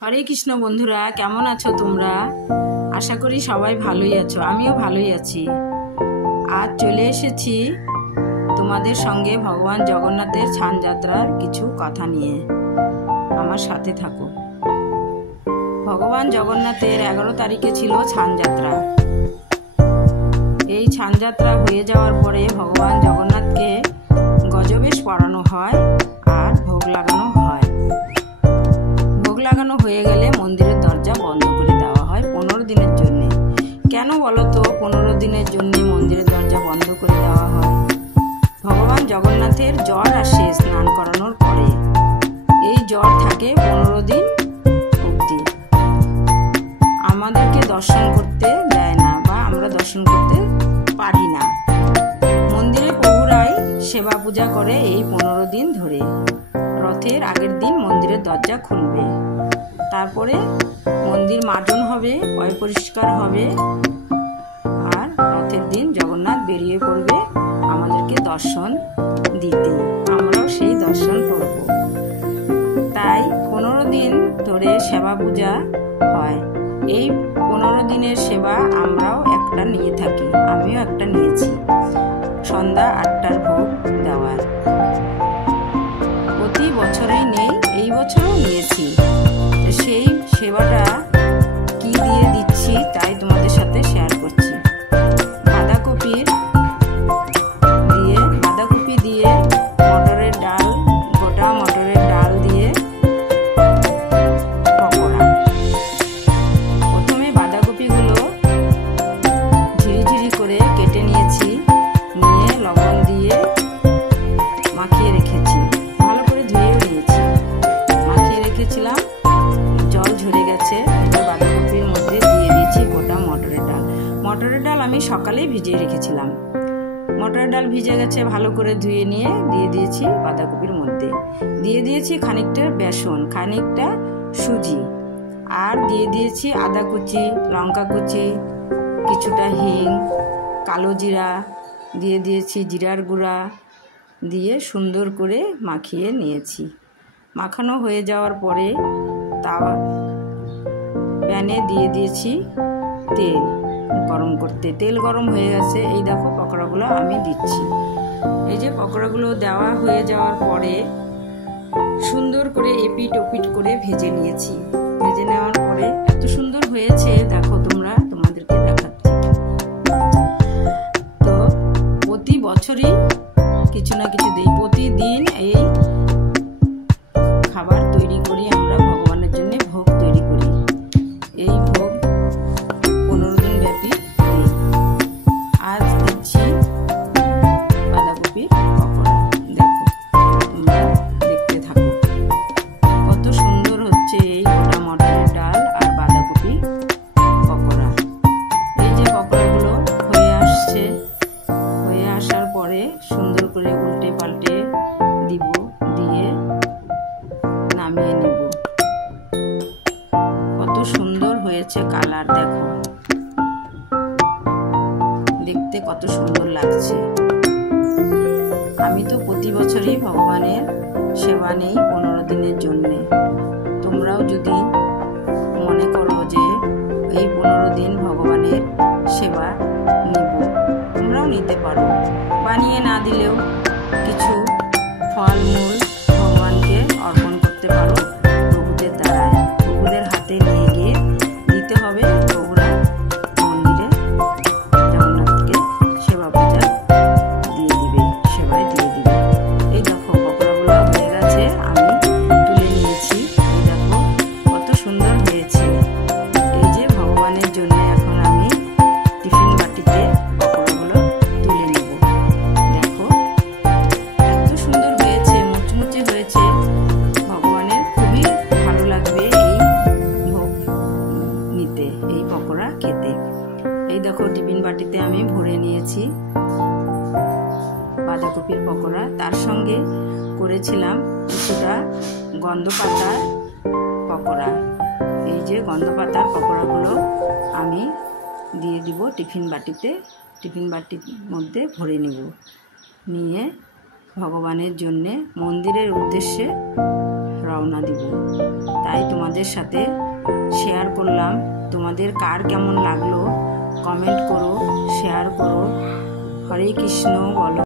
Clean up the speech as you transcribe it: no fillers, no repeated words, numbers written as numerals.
হরে কৃষ্ণ বন্ধুরা, কেমন আছো তোমরা? আশা করি সবাই ভালোই আছো, আমিও ভালোই আছি। আজ চলে এসেছি তোমাদের সঙ্গে ভগবান জগন্নাথের ছান যাত্রার কিছু কথা নিয়ে। আমার সাথে থাকো। ভগবান জগন্নাথের 11 তারিখে ছিল ছান যাত্রা। এই ছান যাত্রা হয়ে যাওয়ার পরে ভগবান জগন্নাথকে গজবেশ পরানো হয় আর ভোগ লাগানো হয়। ভোগ লাগানো হয়ে গেলে মন্দিরের দরজা বন্ধ করে দেওয়া হয় 15 দিনের জন্য। কেন বলো তো 15 দিনের জন্য মন্দিরের দরজা বন্ধ করে দেওয়া হয়? ভগবান জগন্নাথের জ্বর আসে স্নান করানোর পরে। এই জ্বর থাকে 15 দিন অবধি। আমাদেরকে দর্শন করতে দেয় না বা আমরা দর্শন করতে পারি না। মন্দিরে প্রভুরাই সেবা পূজা করে এই 15 দিন ধরে। রথের আগের দিন মন্দিরের দরজা খুলবে, তারপরে মন্দির মাজন হবে, পরিষ্কার হবে, আর রথের দিন জগন্নাথ বেরিয়ে পড়বে আমাদেরকে দর্শন দিতে। আমরাও সেই দর্শন করব। তাই 15 দিন ধরে সেবা পূজা হয়। এই 15 দিনের সেবা আমরাও একটা নিয়ে থাকি, আমিও একটা নিয়েছি, সন্ধ্যা 8টার ভোগ দেওয়ার। প্রতি বছরেই নেই, এই বছরও নিয়েছি। সেই সেবাটা কি দিয়ে দিচ্ছি তাই তোমাদের সাথে শেয়ার করছি। বাঁধাকপি দিয়ে মটরের ডাল, গোটা মটরের ডাল দিয়ে পকোড়া। প্রথমে বাঁধাকপিগুলো ঝিরিঝিরি করে কেটে নিয়েছি, নিয়ে লবণ দিয়ে মাখিয়ে রেখেছি, ভালো করে ধুয়ে নিয়েছি, মাখিয়ে রেখেছিলাম। জল ঝরে গেছে, বাঁধাকপির মধ্যে দিয়ে দিয়েছি গোটা মটরের ডাল। মটরের ডাল আমি সকালেই ভিজিয়ে রেখেছিলাম। মটরের ডাল ভিজে গেছে, ভালো করে ধুয়ে নিয়ে দিয়ে দিয়েছি বাঁধাকপির মধ্যে। দিয়ে দিয়েছি খানিকটা বেসন, খানিকটা সুজি, আর দিয়ে দিয়েছি আদা কুচি, লঙ্কা কুচি, কিছুটা হিং, কালো জিরা দিয়ে দিয়েছি, জিরার গুঁড়া দিয়ে সুন্দর করে মাখিয়ে নিয়েছি। মাখানো হয়ে যাওয়ার পরে তাওয়া প্যানে দিয়ে দিয়েছি তেল গরম করতে। তেল গরম হয়ে গেছে, এই দেখো পকোড়াগুলো আমি দিচ্ছি। এই যে পকোড়াগুলো দেওয়া হয়ে যাওয়ার পরে সুন্দর করে এপিট ওপিট করে ভেজে নিয়েছি। ভেজে নেওয়ার পরে এত সুন্দর হয়েছে, দেখো তোমরা, তোমাদেরকে দেখাচ্ছি। তো প্রতি বছরই কিছু না কিছু দিই। প্রতিদিন এই খাবার তৈরি করি আমরা, ভগবানের জন্য ভোগ তৈরি করি। এই ভোগ 15 দিন ব্যাপী দিই। আজ দিচ্ছি বাঁধাকপির পকোড়া। দেখো, তোমরা দেখতে থাকো কত সুন্দর হচ্ছে এই গোটা মটরের ডাল আর বাঁধাকপি পকোড়া। এই যে পকোড়াগুলো হয়ে আসছে, হয়ে আসার পরে সুন্দর করে উল্টে পাল্টে দিব, দিয়ে নামিয়ে নেব। কত সুন্দর হয়েছে কালার, দেখো, দেখতে কত সুন্দর লাগছে। আমি তো প্রতি বছরই ভগবানের সেবা নেই 15 দিনের জন্যে। তোমরাও যদি মনে করো যে এই 15 দিন ভগবানের সেবা নিব, তোমরাও নিতে পারো। বানিয়ে না দিলেও কিছু ফলমূল ভগবানকে অর্পণ করতে পারো প্রভুদের দ্বারায়। প্রভুদের হাতে নিয়ে গিয়ে দিতে হবে, প্রভুরা মন্দিরে জগন্নাথকে সেবা পূজা দিয়ে দিবে, সেবায় দিয়ে দিবে। এই দেখো পকোড়াগুলো হয়ে গেছে, আমি তুলে নিয়েছি। এই দেখো কত সুন্দর হয়েছে। এই যে ভগবানের জন্য এখন আমি টিফিন বাটিতে পকোড়াগুলো তুলে নেব। দেখো এত সুন্দর হয়েছে, মুচমুচে হয়েছে। ভগবানের খুবই ভালো লাগবে এই ভোগ নিতে, এই পকোড়া খেতে। এই দেখো টিফিন বাটিতে আমি ভরে নিয়েছি বাঁধাকপির পকোড়া। তার সঙ্গে করেছিলাম কিছুটা গন্ধ পাতার পকোড়া। এই যে গন্ধ পাতার পকোড়াগুলো আমি দিয়ে দিব টিফিন বাটিতে। টিফিন বাটির মধ্যে ভরে নেব, নিয়ে ভগবানের জন্যে মন্দিরের উদ্দেশ্যে রওনা দিব। তাই তোমাদের সাথে শেয়ার করলাম। তোমাদের কার কেমন লাগলো কমেন্ট করো, শেয়ার করো। হরে কৃষ্ণ বলো।